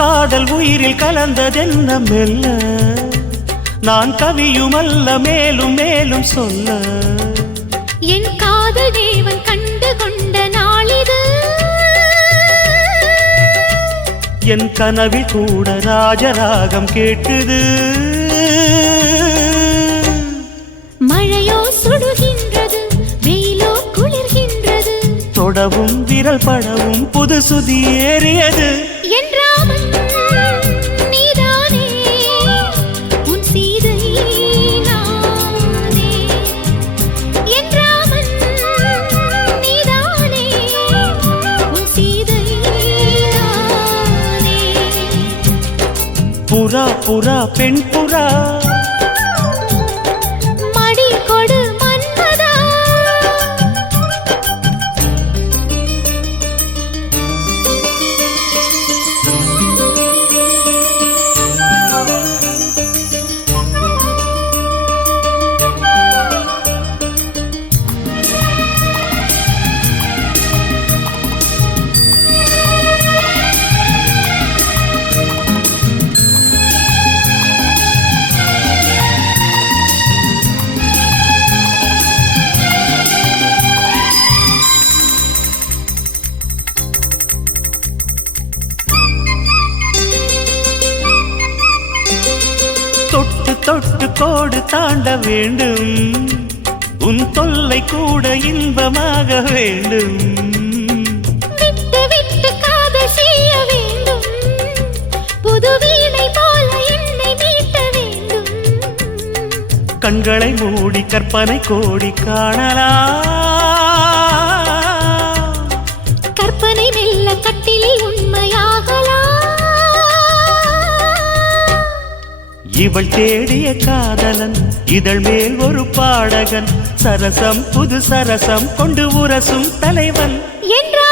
காதல் உயிரில் கலந்ததென்ன மெல்ல நான் கவியுமல்ல மேலும் மேலும் சொல்ல என் காதல் தேவன் கண்டு கொண்ட நாளிது என் கனவில் கூட ராஜராகம் கேட்டுது மழையோ சுடுகின்றது வெயிலோ குளிர்கின்றது தொடவும் விரல் படவும் புது சுதி ஏறியது என் ராமன் நீதானே உன் சீதை நானே என் ராமன் நீதானே உன் சீதை நானே புறா புறா பெண் புறா மடி கொடு மன்மதா தொட்டு தொட்டு கோடு தாண்ட வேண்டும் உன் தொல்லை கூட இன்பமாக வேண்டும் விட்டு விட்டு காதல் செய்ய வேண்டும் புது வீணை போல என்னை மீட்ட வேண்டும் கண்களை மூடி கற்பனை கோடி காணலாம் கற்பனை மெல்ல கட்டிலில் உண்மையாகலாம் இவள் தேடிய காதலன் இதழ் மேல் ஒரு பாடகன் சரசம் புது சரசம் கொண்டு உரசும் தலைவன் என்றால்